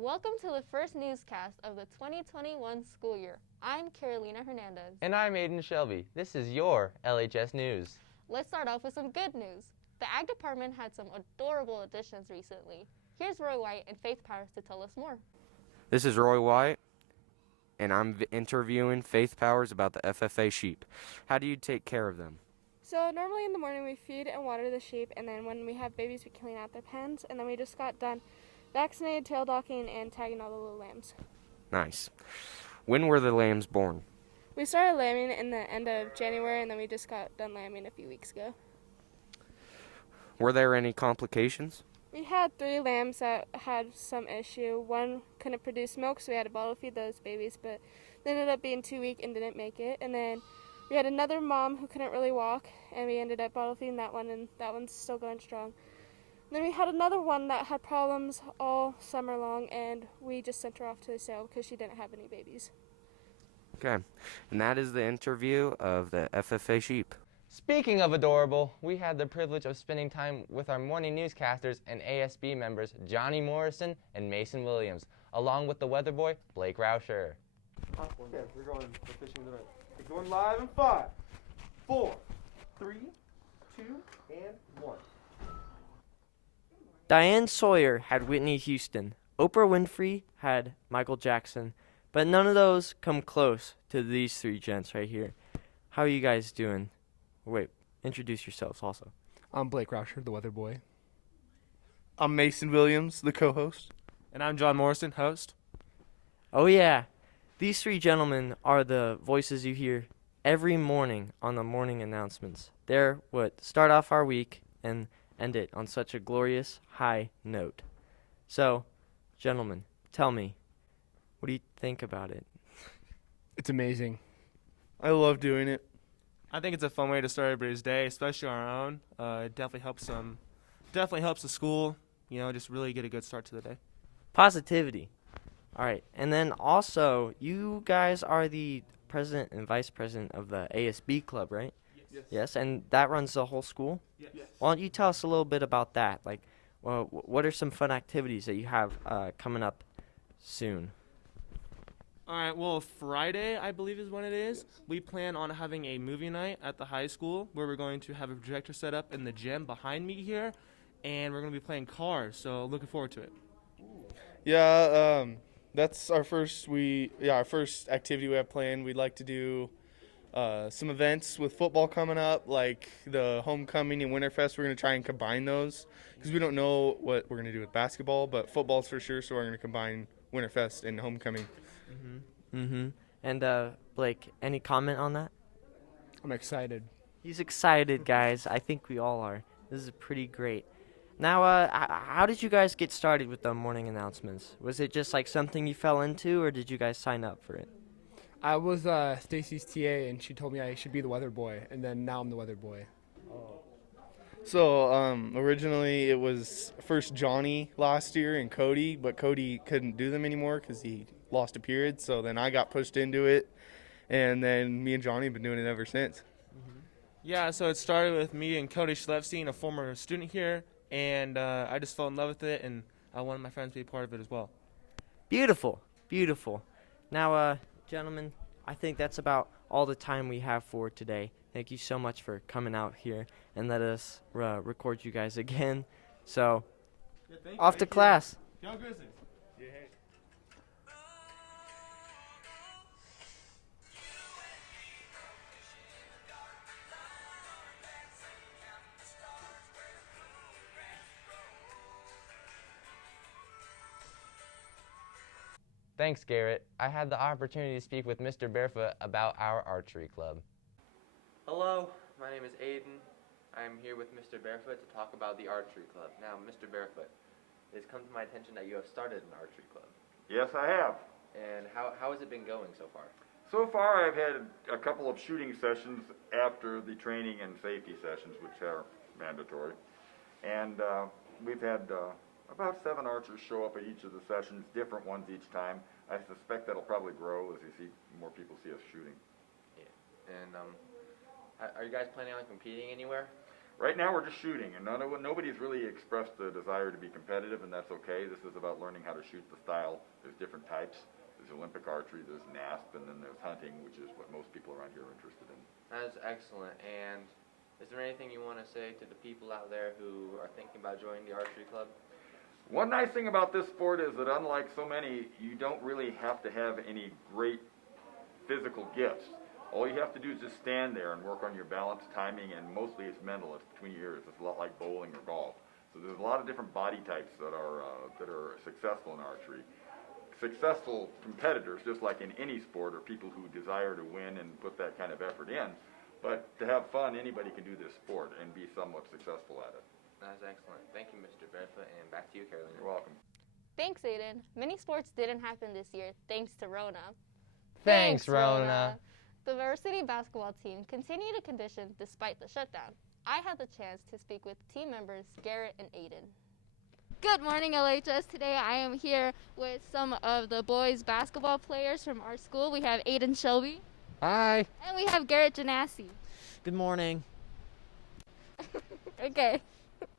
Welcome to the first newscast of the 2021 school year. I'm Carolina Hernandez. And I'm Aiden Shelby. This is your LHS News. Let's start off with some good news. The Ag Department had some adorable additions recently. Here's Roy White and Faith Powers to tell us more. This is Roy White, and I'm interviewing Faith Powers about the FFA sheep. How do you take care of them? So normally in the morning we feed and water the sheep, and then when we have babies we clean out their pens, and then we just got done vaccinated, tail docking, and tagging all the little lambs. Nice. When were the lambs born? We started lambing in the end of January, and then we just got done lambing a few weeks ago. Were there any complications? We had 3 lambs that had some issue. One couldn't produce milk, so we had to bottle feed those babies, but they ended up being 2 weak and didn't make it. And then we had another mom who couldn't really walk, and we ended up bottle feeding that one, and that one's still going strong. Then we had another one that had problems all summer long, and we just sent her off to the sale because she didn't have any babies. Okay, and that is the interview of the FFA sheep. Speaking of adorable, we had the privilege of spending time with our morning newscasters and ASB members Johnny Morrison and Mason Williams, along with the weather boy, Blake Rauscher. Okay, we're going fishing tonight. We're going live in 5, 4, 3, 2, and 1. Diane Sawyer had Whitney Houston. Oprah Winfrey had Michael Jackson. But none of those come close to these 3 gents right here. How are you guys doing? Wait, introduce yourselves also. I'm Blake Rauscher, the weather boy. I'm Mason Williams, the co-host. And I'm John Morrison, host. Oh yeah, these 3 gentlemen are the voices you hear every morning on the morning announcements. They're what start off our week and end it on such a glorious high note. So, gentlemen, tell me, what do you think about it? It's amazing. I love doing it. I think it's a fun way to start everybody's day, especially our own. It definitely helps the school, just really get a good start to the day. Positivity. All right, and then also, you guys are the president and vice president of the ASB club, right? Yes, and that runs the whole school? Yes. Why don't you tell us a little bit about that? Like, what are some fun activities that you have coming up soon? All right, well, Friday, I believe is when it is. We plan on having a movie night at the high school where we're going to have a projector set up in the gym behind me here, and we're going to be playing Cars, so looking forward to it. Yeah, that's our first activity we have planned. We'd like to do some events with football coming up, like the homecoming and Winterfest. We're going to try and combine those because we don't know what we're going to do with basketball, but football's for sure, so we're going to combine Winterfest and homecoming. And Blake, any comment on that? I'm excited. He's excited, guys. I think we all are. This is pretty great. Now, how did you guys get started with the morning announcements? Was it just like something you fell into, or did you guys sign up for it? I was Stacy's TA, and she told me I should be the weather boy, and then now I'm the weather boy. So originally it was first Johnny last year and Cody, but Cody couldn't do them anymore because he lost a period. So then I got pushed into it, and then me and Johnny have been doing it ever since. Yeah, so it started with me and Cody Schlefstein, a former student here, and I just fell in love with it, and I wanted my friends to be part of it as well. Beautiful, beautiful. Now, gentlemen, I think that's about all the time we have for today. Thank you so much for coming out here and let us record you guys again. So, off to class. Go Grizzlies. Thanks, Garrett. I had the opportunity to speak with Mr. Barefoot about our archery club. Hello, my name is Aiden. I'm here with Mr. Barefoot to talk about the archery club. Now, Mr. Barefoot, it's come to my attention that you have started an archery club. Yes, I have. And how has it been going so far? So far, I've had a couple of shooting sessions after the training and safety sessions, which are mandatory. And we've had about 7 archers show up at each of the sessions, different ones each time. I suspect that'll probably grow as you see more people see us shooting. Yeah. And are you guys planning on competing anywhere? Right now we're just shooting, and nobody's really expressed the desire to be competitive, and that's okay. This is about learning how to shoot the style. There's different types. There's Olympic archery, there's NASP, and then there's hunting, which is what most people around here are interested in. That's excellent. And is there anything you want to say to the people out there who are thinking about joining the archery club? One nice thing about this sport is that unlike so many, you don't really have to have any great physical gifts. All you have to do is just stand there and work on your balance, timing, and mostly it's mental. It's between your ears. It's a lot like bowling or golf. So there's a lot of different body types that are successful in archery. Successful competitors, just like in any sport, are people who desire to win and put that kind of effort in. But to have fun, anybody can do this sport and be somewhat successful at it. That's excellent. Thank you, Mr. Barefoot, and back to you, Carolina. You're welcome. Thanks, Aiden. Many sports didn't happen this year thanks to Rona. Thanks, Rona. The varsity basketball team continued to condition despite the shutdown. I had the chance to speak with team members Garrett and Aiden. Good morning, LHS. Today I am here with some of the boys basketball players from our school. We have Aiden Shelby. Hi. And we have Garrett Janassi. Good morning. Okay.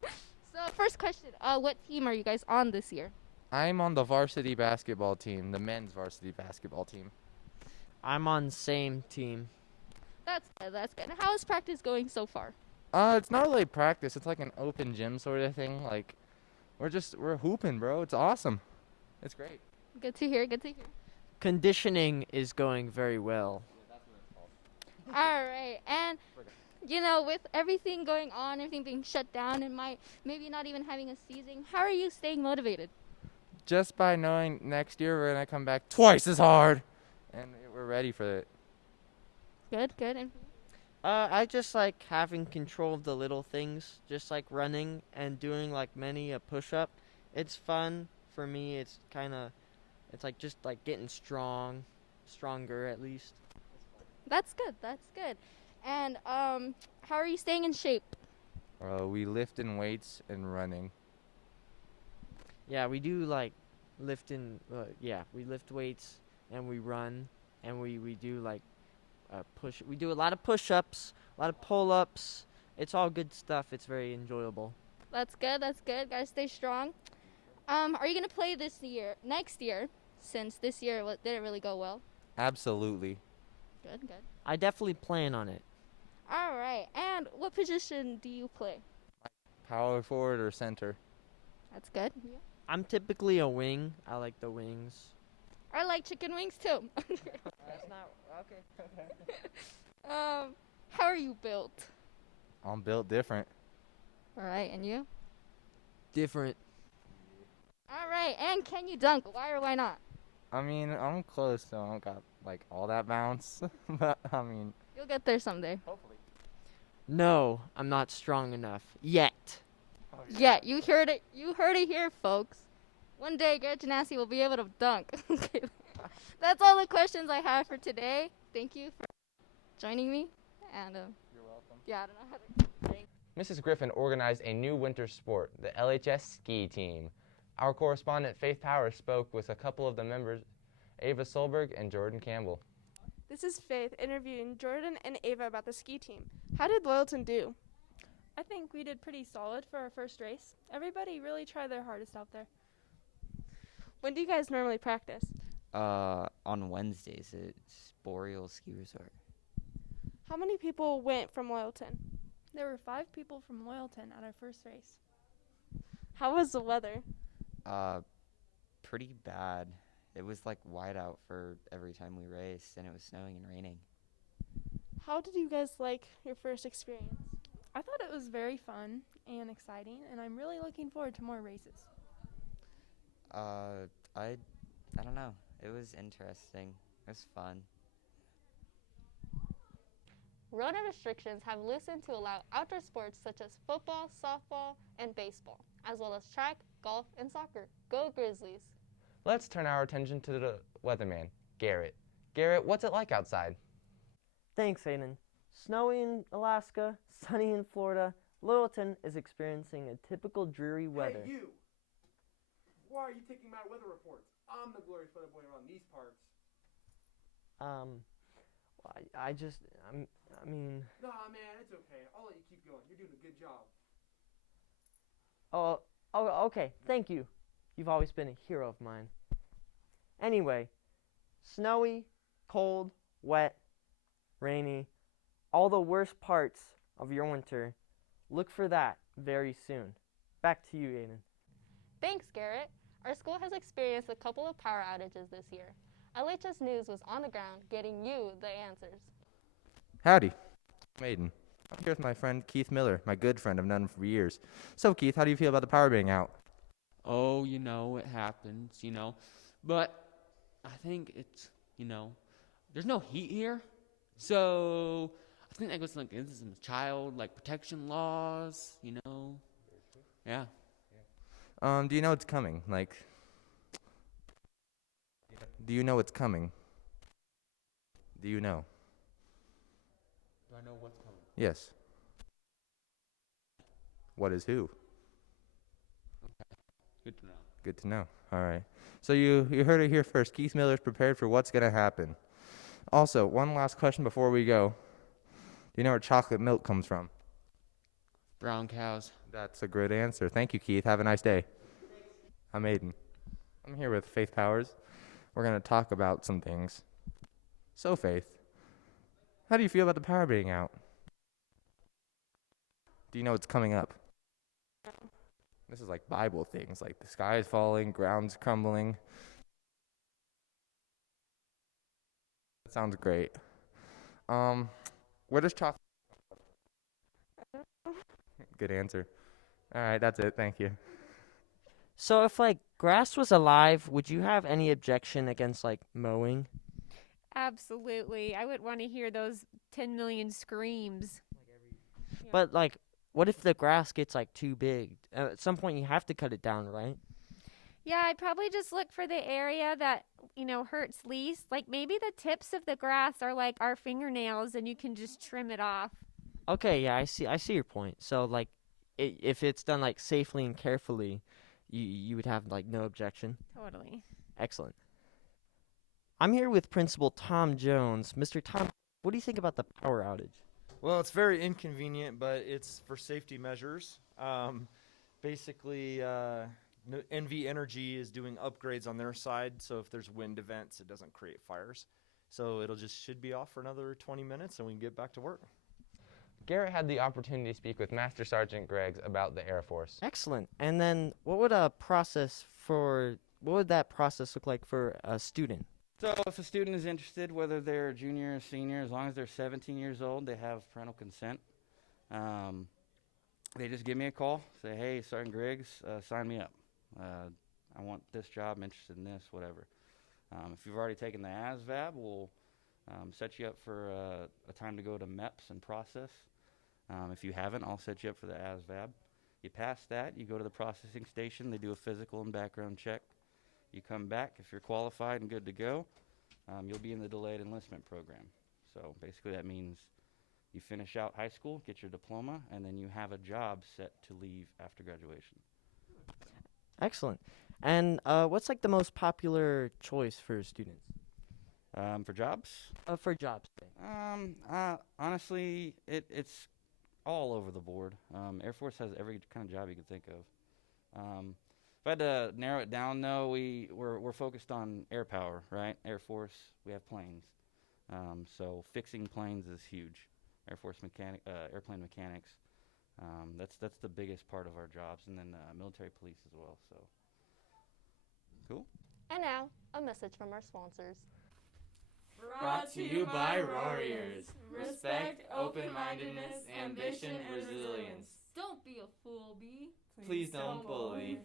So first question, what team are you guys on this year? I'm on the varsity basketball team, the men's varsity basketball team. I'm on same team. That's good. How is practice going so far? It's not really practice. It's like an open gym sort of thing. Like, we're hooping, bro. It's awesome. It's great. Good to hear. Conditioning is going very well. All right. And, with everything going on, everything being shut down, and maybe not even having a season, how are you staying motivated? Just by knowing next year we're going to come back twice as hard. And we're ready for it. Good. And I just like having control of the little things, just like running and doing like many a push-up. It's fun for me. It's like just like getting stronger at least. That's good. And how are you staying in shape? We lift in weights and running. Yeah, we do like lifting. We lift weights and we run and we do like push. We do a lot of push-ups, a lot of pull-ups. It's all good stuff. It's very enjoyable. That's good. Gotta stay strong. Are you gonna play next year, since this year didn't really go well? Absolutely. Good. I definitely plan on it. All right. And what position do you play? Power forward or center. That's good. Yeah. I'm typically a wing. I like the wings. I like chicken wings too. That's not okay. How are you built? I'm built different. All right, and you? Different. All right, and can you dunk? Why or why not? I mean, I'm close, so I don't got like all that bounce. But I mean, you'll get there someday. Hopefully. No, I'm not strong enough yet. Oh, yeah, you heard it. You heard it here, folks. One day, Garrett Janassi will be able to dunk. Okay. That's all the questions I have for today. Thank you for joining me. And you're welcome. Yeah, I don't know how to. Thanks. Mrs. Griffin organized a new winter sport, the LHS ski team. Our correspondent Faith Powers spoke with a couple of the members, Ava Solberg and Jordan Campbell. This is Faith interviewing Jordan and Ava about the ski team. How did Loyalton do? I think we did pretty solid for our first race. Everybody really tried their hardest out there. When do you guys normally practice? On Wednesdays at Boreal Ski Resort. How many people went from Loyalton? There were 5 people from Loyalton at our first race. How was the weather? Pretty bad. It was like white out for every time we raced, and it was snowing and raining. How did you guys like your first experience? I thought it was very fun and exciting, and I'm really looking forward to more races. I don't know. It was interesting. It was fun. Rona restrictions have loosened to allow outdoor sports such as football, softball, and baseball, as well as track, golf, and soccer. Go Grizzlies! Let's turn our attention to the weatherman, Garrett. Garrett, what's it like outside? Thanks, Aiden. Snowy in Alaska, sunny in Florida, Loyalton is experiencing a typical dreary weather. Hey, you! Why are you taking my weather reports? I'm the glorious weather boy around these parts. I mean, Nah, man, it's okay. I'll let you keep going. You're doing a good job. okay, thank you. You've always been a hero of mine. Anyway, snowy, cold, wet, rainy, all the worst parts of your winter. Look for that very soon. Back to you, Aiden. Thanks, Garrett. Our school has experienced a couple of power outages this year. LHS News was on the ground getting you the answers. Howdy. I'm Aiden. I'm here with my friend Keith Miller, my good friend. I've known him for years. So, Keith, how do you feel about the power being out? Oh, it happens, But I think it's, there's no heat here. So I think that goes like into some child protection laws, Yeah. Do you know it's coming? Do you know it's coming? Do you know? Do I know what's coming? Yes. What is who? Okay. Good to know. Good to know. All right. So you heard it here first. Keith Miller's prepared for what's going to happen. Also, one last question before we go. Do you know where chocolate milk comes from? Brown cows. That's a great answer. Thank you, Keith. Have a nice day. I'm Aiden. I'm here with Faith Powers. We're going to talk about some things. So, Faith, how do you feel about the power being out? Do you know what's coming up? This is like Bible things, like the sky is falling, ground's crumbling. That sounds great. Where does chocolate? Good answer. All right, that's it. Thank you. So if grass was alive, would you have any objection against mowing? Absolutely. I would want to hear those 10 million screams. But what if the grass gets too big? At some point you have to cut it down, right? Yeah, I'd probably just look for the area that, hurts least. Maybe the tips of the grass are like our fingernails and you can just trim it off. Okay, yeah, I see your point. So if it's done safely and carefully, you would have no objection. Totally. Excellent. I'm here with Principal Tom Jones. Mr. Tom, what do you think about the power outage? Well, it's very inconvenient, but it's for safety measures. Basically, NV Energy is doing upgrades on their side, so if there's wind events, it doesn't create fires. So should be off for another 20 minutes, and we can get back to work. Garrett had the opportunity to speak with Master Sergeant Greggs about the Air Force. Excellent. And then what would that process look like for a student? So if a student is interested, whether they're a junior or senior, as long as they're 17 years old, they have parental consent. They just give me a call, say, hey, Sergeant Griggs, sign me up. I want this job, I'm interested in this, whatever. If you've already taken the ASVAB, we'll set you up for a time to go to MEPS and process. If you haven't, I'll set you up for the ASVAB. You pass that, you go to the processing station, they do a physical and background check. You come back, if you're qualified and good to go, you'll be in the delayed enlistment program. So basically that means you finish out high school, get your diploma, and then you have a job set to leave after graduation. Excellent. And what's the most popular choice for students? For jobs? For jobs. Honestly, it's all over the board. Air Force has every kind of job you could think of. If I had to narrow it down, though, we're focused on air power, right? Air Force, we have planes. So fixing planes is huge. Air Force airplane mechanics. That's the biggest part of our jobs, and then military police as well. So cool. And now, a message from our sponsors. Brought to you by Warriors. Respect, open-mindedness, ambition, and resilience. Don't be a fool, B. Please don't bully.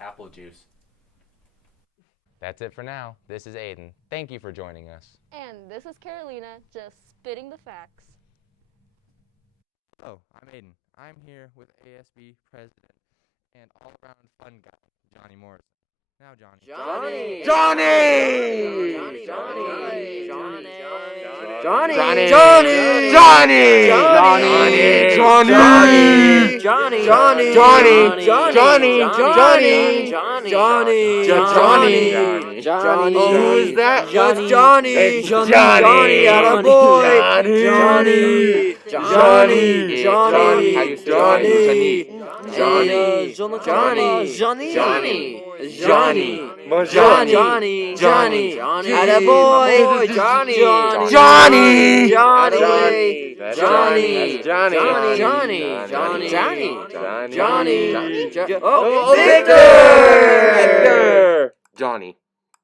Apple juice. That's it for now. This is Aiden. Thank you for joining us. And this is Carolina, just spitting the facts. Hello, I'm Aiden. I'm here with ASB President and all-around fun guy, Johnny Morrison. Now, Johnny. Johnny! Johnny! Johnny! Johnny! Johnny! Johnny! Johnny! Johnny! Johnny! Johnny! Johnny! Johnny! Johnny! Johnny! Johnny! Johnny! Johnny! Johnny! Oh, who is that? Johnny! It's Johnny! It's Johnny! Johnny! Attaboy! Johnny! Johnny! Johnny! How you say Johnny? Johnny! Johnny! Johnny! Johnny! Johnny! Bonjour. Johnny! Johnny! Attaboy! Johnny! Johnny! Johnny! Johnny! Johnny! Johnny! Johnny! Johnny! Johnny! Oh, Victor! Johnny.